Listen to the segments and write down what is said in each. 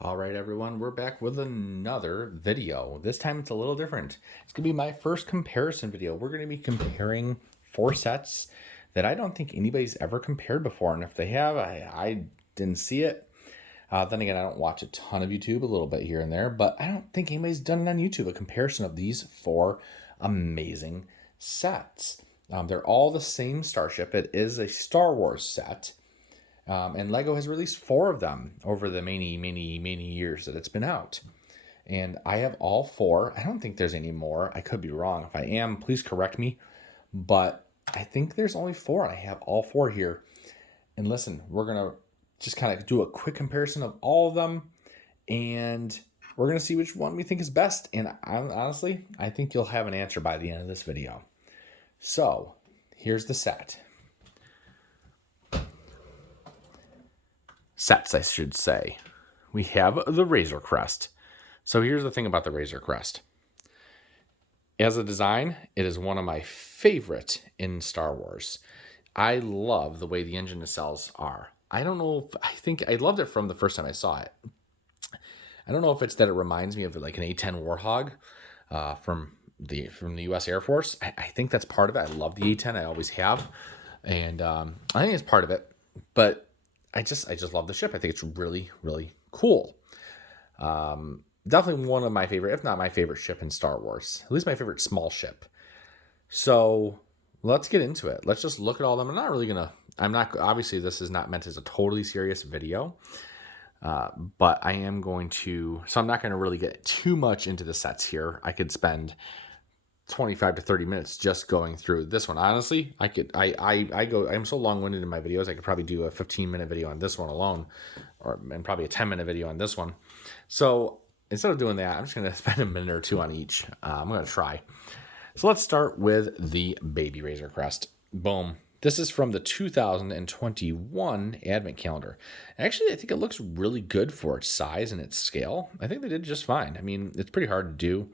All right, everyone, we're back with another video. This time it's a little different. It's going to be my first comparison video. We're going to be comparing four sets that I don't think anybody's ever compared before. And if they have, I didn't see it. Then again, I don't watch a ton of YouTube, a little bit here and there, but I don't think anybody's done it on YouTube, a comparison of these four amazing sets. They're all the same Starship. It is a Star Wars set. And Lego has released four of them over the many years that it's been out. And I have all four. I don't think there's any more. I could be wrong. If I am, please correct me. But I think there's only four, and I have all four here. And listen, we're going to just kind of do a quick comparison of all of them. And we're going to see which one we think is best. And honestly, I think you'll have an answer by the end of this video. So here's the set. Sets, I should say. We have the Razorcrest. So here's the thing about the Razorcrest. As a design, it is one of my favorite in Star Wars. I love the way the engine nacelles are. I don't know if, I think I loved it from the first time I saw it. I don't know if it's that it reminds me of like an A-10 Warthog from the U.S. Air Force. I think that's part of it. I love the A-10. I always have. And I think it's part of it. But I just love the ship. I think it's really cool. Definitely one of my favorite, if not my favorite ship in Star Wars. At least my favorite small ship. So let's get into it. Let's just look at all of them. Obviously this is not meant as a totally serious video. But I am going to, so I'm not going to really get too much into the sets here. I could spend 25 to 30 minutes just going through this one. Honestly, I'm so long-winded in my videos, I could probably do a 15-minute video on this one alone, and probably a 10-minute video on this one. So instead of doing that, I'm just going to spend a minute or two on each. I'm going to try. So let's start with the baby Razorcrest. Boom. This is from the 2021 Advent Calendar. Actually, I think it looks really good for its size and its scale. I think they did just fine. I mean, it's pretty hard to do,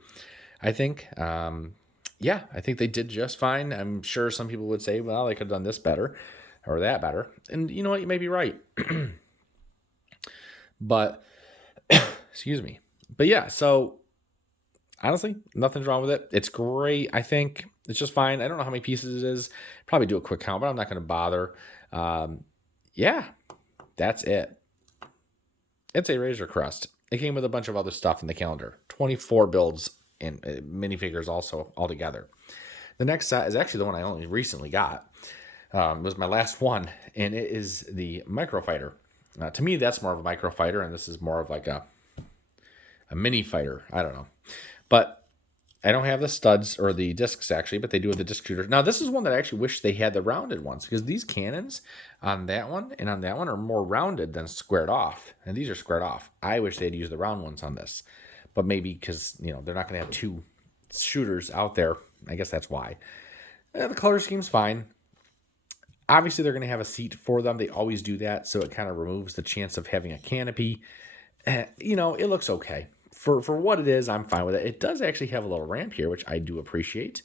I think. Yeah, I think they did just fine. I'm sure some people would say, well, they could have done this better or that better. And you know what? You may be right. But, excuse me. But yeah, so honestly, nothing's wrong with it. It's great. I think it's just fine. I don't know how many pieces it is. Probably do a quick count, but I'm not going to bother. Yeah, that's it. It's a Razorcrest. It came with a bunch of other stuff in the calendar. 24 builds and minifigures also altogether. The next set is actually the one I only recently got. It was my last one, and it is the Microfighter. To me, that's more of a Microfighter, and this is more of like a mini fighter. I don't know. But I don't have the studs or the discs, actually, but they do have the disc shooters. Now, this is one that I actually wish they had the rounded ones, because these cannons on that one and on that one are more rounded than squared off. And these are squared off. I wish they'd use the round ones on this. But maybe because, you know, they're not going to have two shooters out there. I guess that's why. The color scheme's fine. Obviously, they're going to have a seat for them. They always do that, so it kind of removes the chance of having a canopy. You know, it looks okay. For what it is, I'm fine with it. It does actually have a little ramp here, which I do appreciate.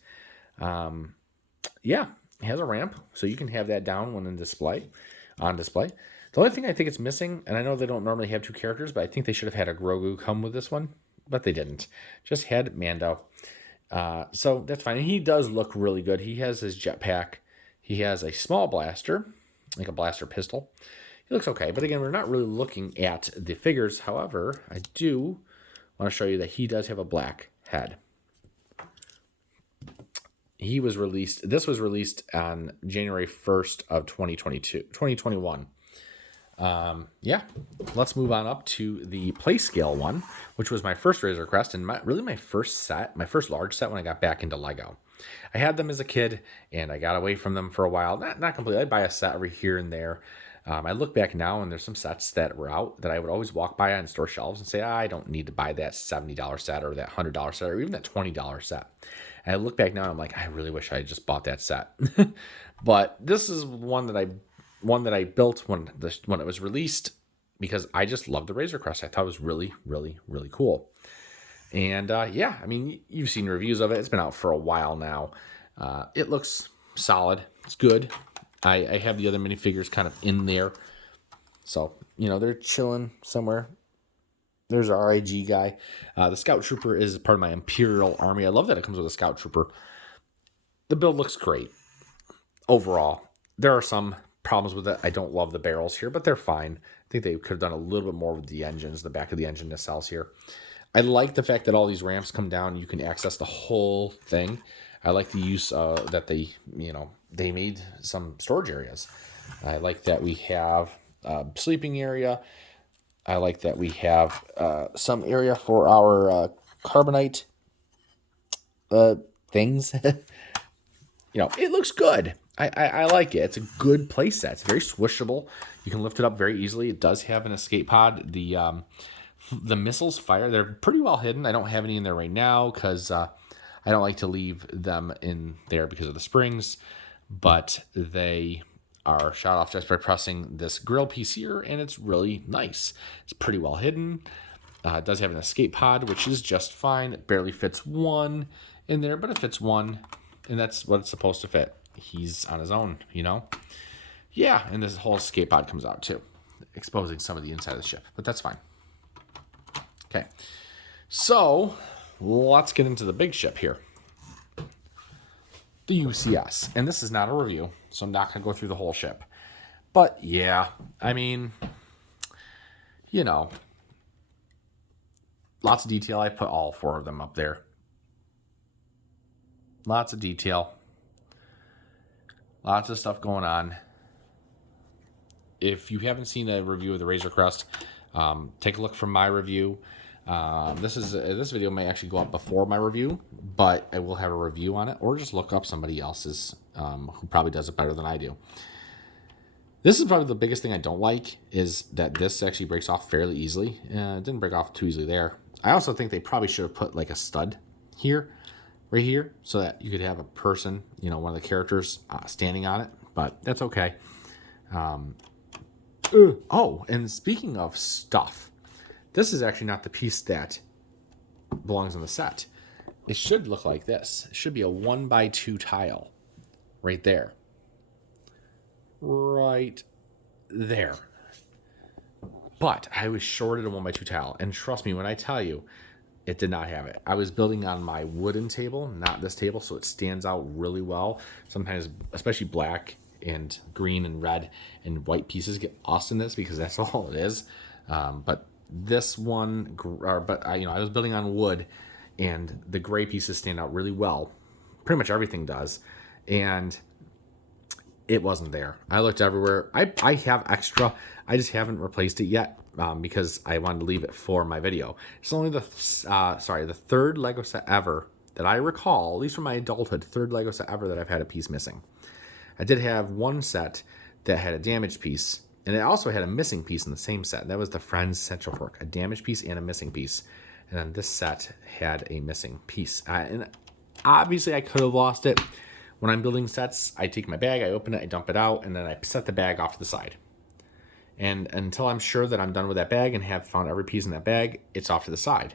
Yeah, it has a ramp, so you can have that down when on display. The only thing I think it's missing, and I know they don't normally have two characters, but I think they should have had a Grogu come with this one, but they didn't. Just had Mando. So that's fine. And he does look really good. He has his jetpack. He has a small blaster, like a blaster pistol. He looks okay, but again, we're not really looking at the figures. However, I do want to show you that he does have a black head. This was released on January 1st of 2021. Yeah, let's move on up to the play scale one, which was my first Razorcrest and my first large set when I got back into Lego. I had them as a kid and I got away from them for a while. Not completely. I'd buy a set every here and there. I look back now and there's some sets that were out that I would always walk by on store shelves and say, I don't need to buy that $70 set or that $100 set or even that $20 set. And I look back now and I'm like, I really wish I had just bought that set. But this is one that I built when it was released because I just loved the Razorcrest. I thought it was really cool. And yeah, I mean, you've seen reviews of it. It's been out for a while now. It looks solid. It's good. I have the other minifigures kind of in there. So, you know, they're chilling somewhere. There's our RIG guy. The Scout Trooper is part of my Imperial Army. I love that it comes with a Scout Trooper. The build looks great overall. There are some problems with it. I don't love the barrels here, but they're fine. I think they could have done a little bit more with the engines, the back of the engine nacelles here. I like the fact that all these ramps come down. You can access the whole thing. I like the use that they made some storage areas. I like that we have a sleeping area. I like that we have some area for our carbonite things. It looks good. I like it. It's a good play set. It's very swishable. You can lift it up very easily. It does have an escape pod. The missiles fire. They're pretty well hidden. I don't have any in there right now because I don't like to leave them in there because of the springs. But they are shot off just by pressing this grill piece here, and it's really nice. It's pretty well hidden. It does have an escape pod, which is just fine. It barely fits one in there, but it fits one, and that's what it's supposed to fit. He's on his own, Yeah, and this whole escape pod comes out too, exposing some of the inside of the ship, but that's fine. Okay, so let's get into the big ship here. The UCS. And this is not a review, so I'm not going to go through the whole ship. But yeah, I mean, lots of detail. I put all 4 of them up there. Lots of detail. Lots of stuff going on. If you haven't seen a review of the Razorcrest, take a look from my review. This video may actually go up before my review, but I will have a review on it, or just look up somebody else's who probably does it better than I do. This is probably the biggest thing I don't like, is that this actually breaks off fairly easily. It didn't break off too easily there. I also think they probably should have put like a stud here, right here, so that you could have a person, one of the characters standing on it, but that's okay. Oh, and speaking of stuff, this is actually not the piece that belongs on the set. It should look like this. It should be a 1x2 tile right there. Right there. But I was shorted a 1x2 tile. And trust me when I tell you, it did not have it. I was building on my wooden table, not this table, so it stands out really well. Sometimes, especially black and green and red and white pieces get lost in this because that's all it is. But this one, I was building on wood, and the gray pieces stand out really well. Pretty much everything does, and it wasn't there. I looked everywhere. I have extra. I just haven't replaced it yet because I wanted to leave it for my video. It's only the third Lego set ever that I recall, at least from my adulthood, third Lego set ever that I've had a piece missing. I did have one set that had a damaged piece. And it also had a missing piece in the same set. That was the Friends Central Fork, a damaged piece and a missing piece. And then this set had a missing piece. And obviously I could have lost it. When I'm building sets, I take my bag, I open it, I dump it out, and then I set the bag off to the side. And until I'm sure that I'm done with that bag and have found every piece in that bag, it's off to the side.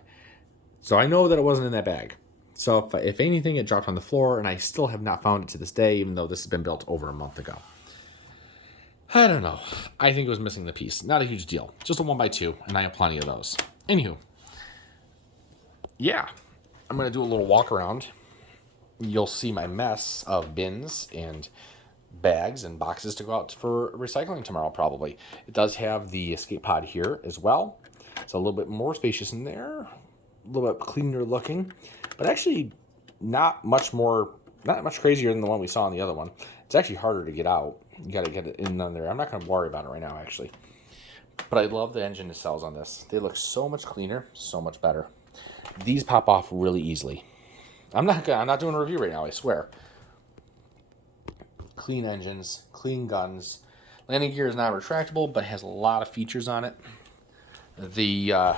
So I know that it wasn't in that bag. So if anything, it dropped on the floor, and I still have not found it to this day, even though this has been built over a month ago. I don't know. I think it was missing the piece. Not a huge deal. Just a 1x2, and I have plenty of those. Anywho. Yeah. I'm going to do a little walk around. You'll see my mess of bins and bags and boxes to go out for recycling tomorrow, probably. It does have the escape pod here as well. It's a little bit more spacious in there. A little bit cleaner looking. But actually not much crazier than the one we saw on the other one. It's actually harder to get out. You got to get it in there. I'm not going to worry about it right now, actually. But I love the engine nacelles on this. They look so much cleaner, so much better. These pop off really easily. I'm not doing a review right now, I swear. Clean engines, clean guns. Landing gear is not retractable, but has a lot of features on it. The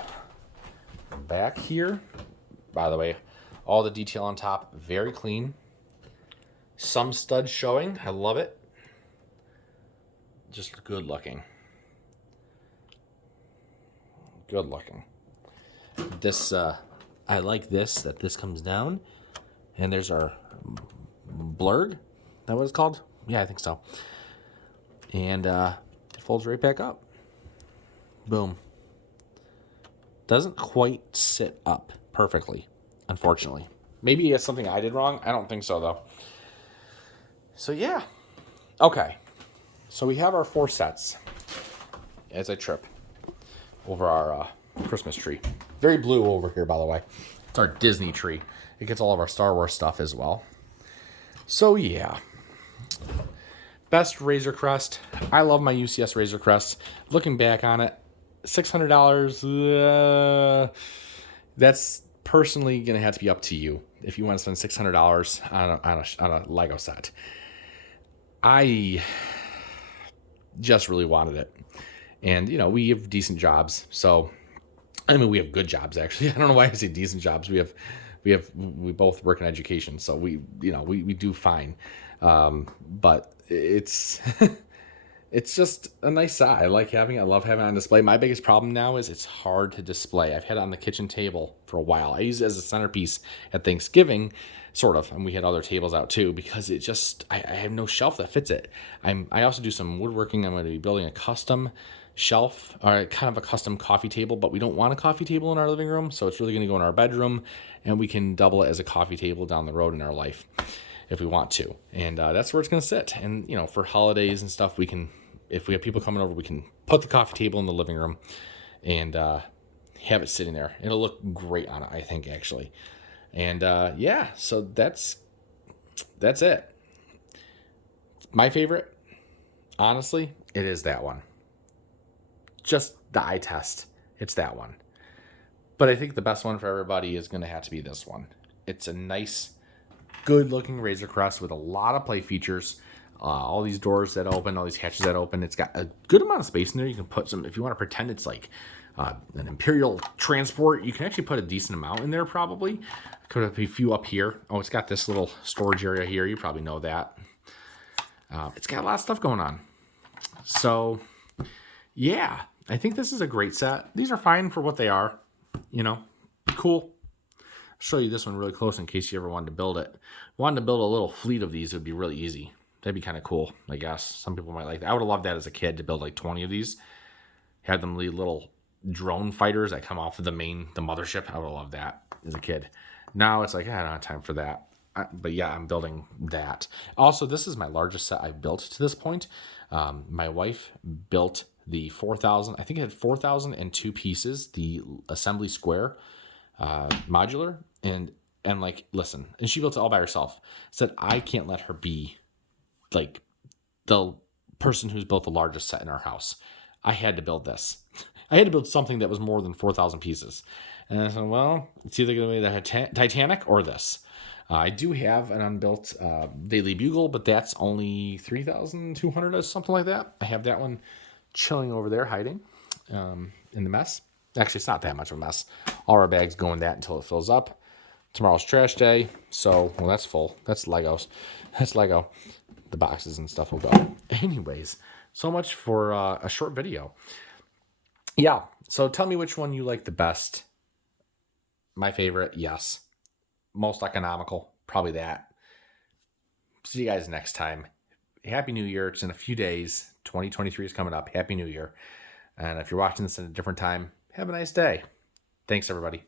back here, by the way, all the detail on top, very clean. Some studs showing. I love it. Just good looking. Good looking. This, I like this, that this comes down. And there's our blurg. Is that what it's called? Yeah, I think so. And it folds right back up. Boom. doesn't quite sit up perfectly, unfortunately. Maybe it's something I did wrong. I don't think so, though. So, yeah. Okay. So we have our 4 sets as I trip over our Christmas tree. Very blue over here, by the way. It's our Disney tree. It gets all of our Star Wars stuff as well. So, yeah. Best Razorcrest. I love my UCS Razorcrest. Looking back on it, $600. That's personally going to have to be up to you if you want to spend $600 on a Lego set. I just really wanted it. And, we have decent jobs. So, we have good jobs, actually. I don't know why I say decent jobs. We both work in education. So we do fine. But it's, it's just a nice set. I like having it. I love having it on display. My biggest problem now is it's hard to display. I've had it on the kitchen table for a while. I use it as a centerpiece at Thanksgiving, sort of, and we had other tables out too, because it just, I have no shelf that fits it. I also do some woodworking. I'm going to be building a custom shelf, or kind of a custom coffee table, but we don't want a coffee table in our living room, so it's really going to go in our bedroom, and we can double it as a coffee table down the road in our life if we want to. And that's where it's going to sit. And, for holidays and stuff, if we have people coming over, we can put the coffee table in the living room and have it sitting there. It'll look great on it, I think, actually. And yeah, so that's it. My favorite, honestly, it is that one. Just the eye test, it's that one. But I think the best one for everybody is going to have to be this one. It's a nice, good-looking Razorcrest with a lot of play features. All these doors that open, all these hatches that open. It's got a good amount of space in there. You can put some, if you want to pretend it's like an Imperial transport, you can actually put a decent amount in there probably. Could have a few up here. Oh, it's got this little storage area here. You probably know that. It's got a lot of stuff going on. So, yeah, I think this is a great set. These are fine for what they are. Cool. I'll show you this one really close in case you ever wanted to build it. Wanted to build a little fleet of these, it would be really easy. That'd be kind of cool, I guess. Some people might like that. I would have loved that as a kid, to build like 20 of these. Have them lead little drone fighters that come off of the mothership. I would have loved that as a kid. Now it's like, I don't have time for that. But yeah, I'm building that. Also, this is my largest set I've built to this point. My wife built the 4,000. I think it had 4,002 pieces, the assembly square modular. And like, listen, and she built it all by herself. Said, I can't let her be like the person who's built the largest set in our house. I had to build this. I had to build something that was more than 4,000 pieces. And I said, well, it's either going to be the Titanic or this. I do have an unbuilt Daily Bugle, but that's only 3,200 or something like that. I have that one chilling over there, hiding in the mess. Actually, it's not that much of a mess. All our bags go in that until it fills up. Tomorrow's trash day, so, well, that's full. That's Legos. That's Lego. The boxes and stuff will go. Anyways, so much for a short video. Yeah, so tell me which one you like the best. My favorite, yes. Most economical, probably that. See you guys next time. Happy New Year. It's in a few days. 2023 is coming up. Happy New Year. And if you're watching this at a different time, have a nice day. Thanks, everybody.